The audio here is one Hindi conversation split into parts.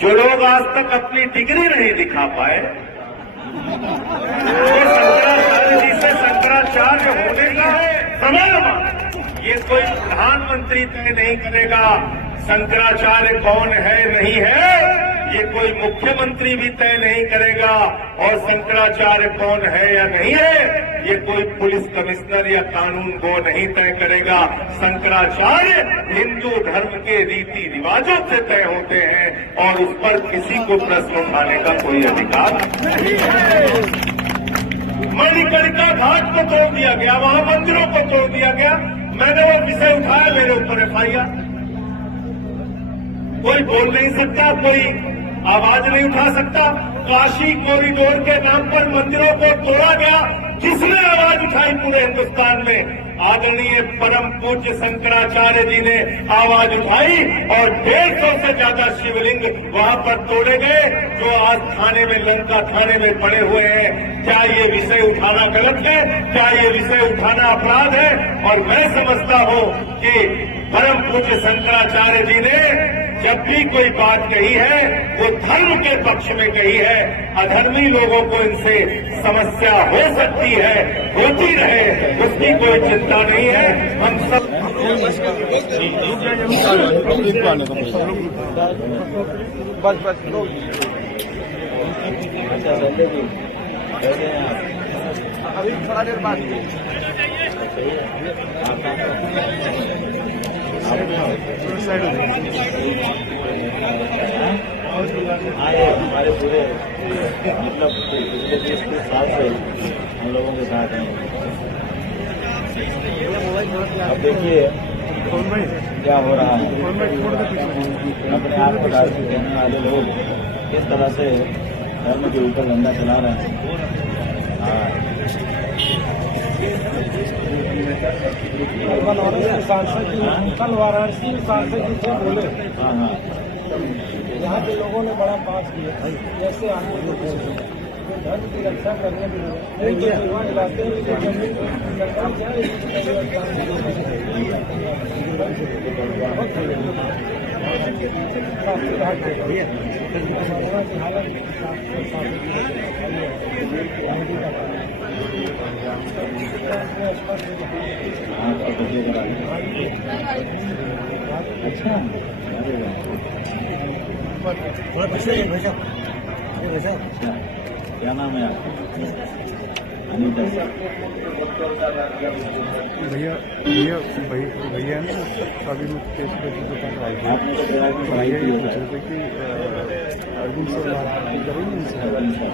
जो लोग आज तक अपनी डिग्री नहीं दिखा पाए, वो शंकराचार्य जी से शंकराचार्य होने का प्रमाण मांगे। ये कोई प्रधानमंत्री तय नहीं करेगा शंकराचार्य कौन है नहीं है, ये कोई मुख्यमंत्री भी तय नहीं करेगा और शंकराचार्य कौन है या नहीं है, ये कोई पुलिस कमिश्नर या कानून को नहीं तय करेगा। शंकराचार्य हिंदू धर्म के रीति रिवाजों से तय होते हैं और उस पर किसी को प्रश्न उठाने का कोई अधिकार नहीं है। मणिकर्णिका घाट को तोड़ दिया गया, वहां मंदिरों को तोड़ दिया गया, मैंने वो विषय उठाया, मेरे ऊपर एफआईआर। कोई बोल नहीं सकता, कोई आवाज नहीं उठा सकता। काशी कॉरिडोर के नाम पर मंदिरों को तोड़ा गया, किसने आवाज उठाई पूरे हिंदुस्तान में? आदरणीय परम पूज्य शंकराचार्य जी ने आवाज उठाई और 150 से ज्यादा शिवलिंग वहां पर तोड़े गए, जो आज थाने में, लंका थाने में पड़े हुए हैं। क्या ये विषय उठाना गलत है? क्या ये विषय उठाना अपराध है? और मैं समझता हूं कि परम पूज्य शंकराचार्य जी ने जब भी कोई बात कही है वो धर्म के पक्ष में कही है। अधर्मी लोगों को इनसे समस्या हो सकती है, होती रहे, उसकी कोई चिंता नहीं है। हम सब बस अभी थोड़ा देर बाद हमारे पूरे मतलब पिछले 20 साल से हम लोगों के साथ हैं। अब देखिए क्या हो रहा है, अपने आप को राजनीति कहने वाले लोग किस तरह से धर्म के ऊपर धंधा चला रहे हैं। सांसद कल वाराणसी सांसद जी से बोले, यहाँ के लोगों ने बड़ा पास किया, जैसे आगे धर्म की रक्षा करने के लिए जीवन लाते हैं। सरकार अच्छा क्या नाम है आपका? अनीता। भैया ने शादी में केस आपने तो प्रयाग में पढ़ाई की है कि अर्जुन सर करेंगे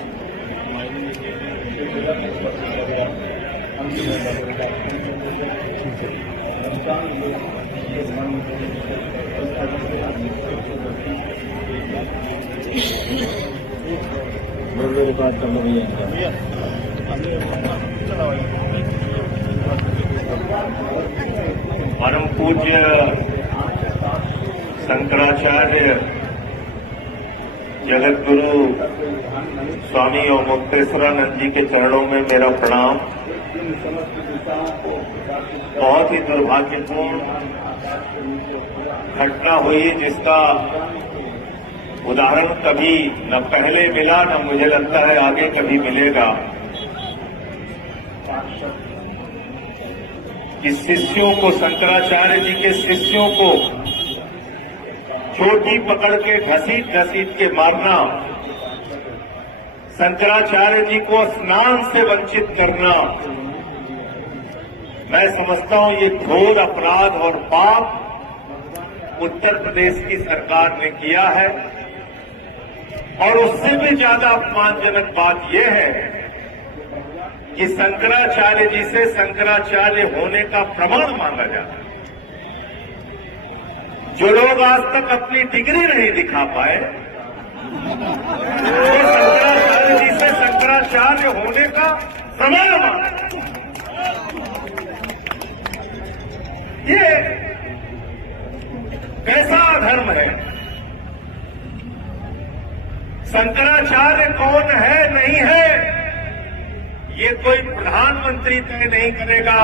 मेरे बात कर लो भैया। परम पूज्य शंकराचार्य जगत गुरु स्वामी और मुक्तेश्वरानंद जी के चरणों में मेरा प्रणाम। बहुत ही दुर्भाग्यपूर्ण घटना हुई जिसका उदाहरण कभी न पहले मिला, न मुझे लगता है आगे कभी मिलेगा। कि शिष्यों को, शंकराचार्य जी के शिष्यों को चोटी पकड़ के घसीट घसीट के मारना, शंकराचार्य जी को स्नान से वंचित करना, मैं समझता हूं ये घोर अपराध और पाप उत्तर प्रदेश की सरकार ने किया है। और उससे भी ज्यादा अपमानजनक बात यह है कि शंकराचार्य जी से शंकराचार्य होने का प्रमाण मांगा जाता है। जो लोग आज तक अपनी डिग्री नहीं दिखा पाए, वो शंकराचार्य जी से शंकराचार्य होने का प्रमाण मांगा। ये कैसा अधर्म है? शंकराचार्य कौन है नहीं है, ये कोई प्रधानमंत्री तय नहीं करेगा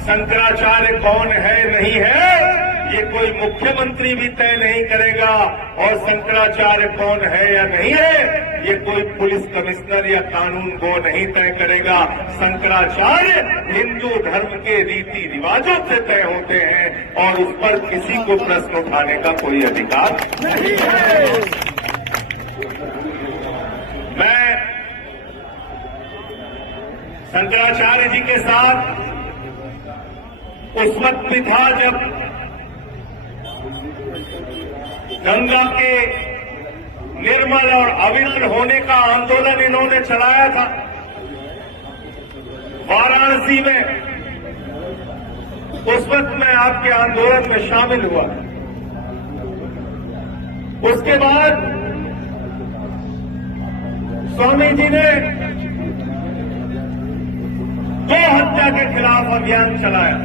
शंकराचार्य कौन है नहीं है ये कोई मुख्यमंत्री भी तय नहीं करेगा, और शंकराचार्य कौन है या नहीं है ये कोई पुलिस कमिश्नर या कानून वो नहीं तय करेगा। शंकराचार्य हिंदू धर्म के रीति रिवाजों से तय होते हैं और उस पर किसी को प्रश्न उठाने का कोई अधिकार नहीं है। मैं शंकराचार्य जी के साथ उस वक्त भी था जब गंगा के निर्मल और अविरल होने का आंदोलन इन्होंने चलाया था वाराणसी में। उस वक्त मैं आपके आंदोलन में शामिल हुआ। उसके बाद स्वामी जी ने गो हत्या के खिलाफ अभियान चलाया।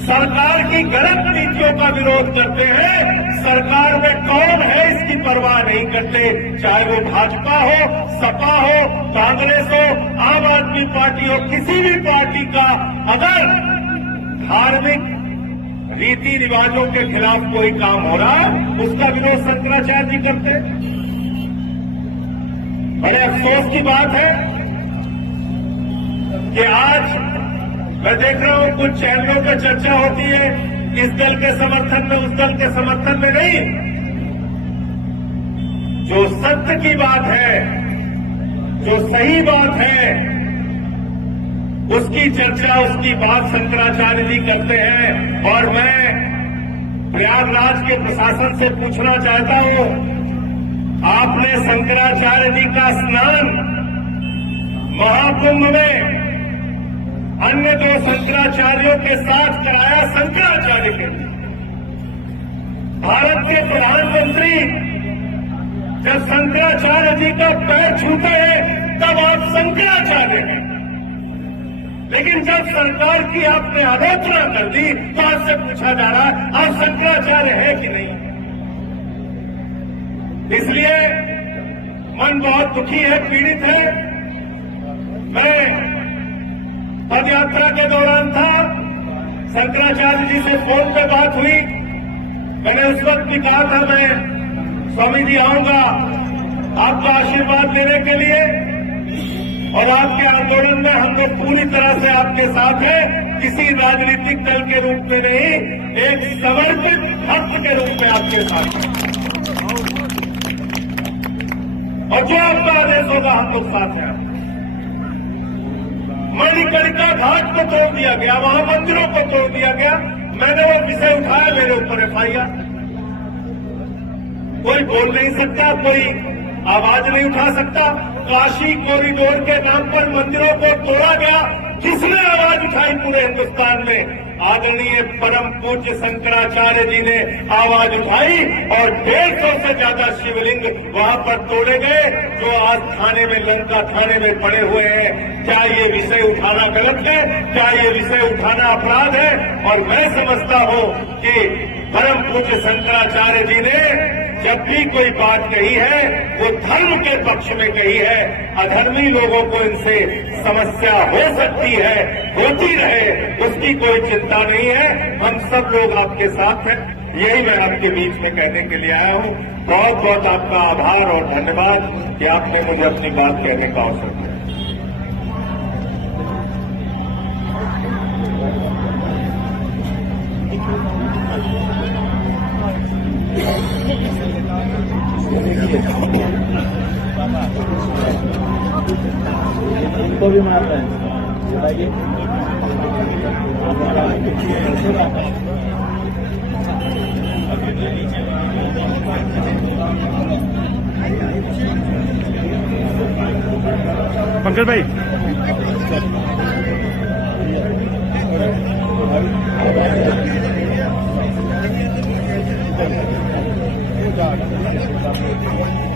सरकार की गलत नीतियों का विरोध करते हैं। सरकार में कौन है इसकी परवाह नहीं करते, चाहे वो भाजपा हो, सपा हो, कांग्रेस हो, आम आदमी पार्टी हो, किसी भी पार्टी का अगर धार्मिक रीति रिवाजों के खिलाफ कोई काम हो रहा है उसका विरोध शंकराचार्य जी करते। बड़े अफसोस की बात है कि आज मैं देख रहा हूं कुछ चैनलों पर चर्चा होती है इस दल के समर्थन में उस दल के समर्थन में नहीं। जो सत्य की बात है, जो सही बात है, उसकी चर्चा उसकी बात शंकराचार्य जी करते हैं। और मैं प्रयागराज के प्रशासन से पूछना चाहता हूं, आपने शंकराचार्य जी का स्नान महाकुंभ में अन्य दो शंकराचार्यों के साथ कराया। शंकराचार्य के भारत के प्रधानमंत्री जब शंकराचार्य जी का पैर छूते हैं तब आप शंकराचार्य हैं, लेकिन जब सरकार की आपने आलोचना कर दी तो आपसे पूछा जा रहा है आप शंकराचार्य है कि नहीं। इसलिए मन बहुत दुखी है, पीड़ित है। मैं पद यात्रा के दौरान था, शंकराचार्य जी से फोन पे बात हुई। मैंने उस वक्त भी कहा था मैं स्वामी जी आऊंगा आपका आशीर्वाद लेने के लिए, और आपके आंदोलन में हम लोग पूरी तरह से आपके साथ हैं। किसी राजनीतिक दल के रूप में नहीं, एक समर्पित भक्त के रूप में आपके साथ हैं, और जो आपका आदेश होगा हम लोग साथ हैं। मणिकर्णिका घाट को तोड़ दिया गया, वहां मंदिरों को तोड़ दिया गया, मैंने वो विषय उठाया, मेरे ऊपर एफआईआर। कोई बोल नहीं सकता, कोई आवाज नहीं उठा सकता। काशी कॉरिडोर के नाम पर मंदिरों को तोड़ा गया, किसने आवाज उठाई पूरे हिंदुस्तान में? आदरणीय परम पूज्य शंकराचार्य जी ने आवाज उठाई, और 150 से ज्यादा शिवलिंग वहां पर तोड़े गए जो आज थाने में, लंका थाने में पड़े हुए हैं। क्या ये विषय उठाना गलत है? क्या ये विषय उठाना अपराध है? और मैं समझता हूं कि परम पूज्य शंकराचार्य जी ने जब भी कोई बात कही है वो धर्म के पक्ष में कही है। अधर्मी लोगों को इनसे समस्या हो सकती है, होती रहे, उसकी कोई चिंता नहीं है। हम सब लोग आपके साथ हैं, यही मैं आपके बीच में कहने के लिए आया हूं। बहुत बहुत आपका आभार और धन्यवाद कि आपने मुझे अपनी बात कहने का अवसर दिया। इनको भी मारना है, बताइए। पंकज भाई, Thank you.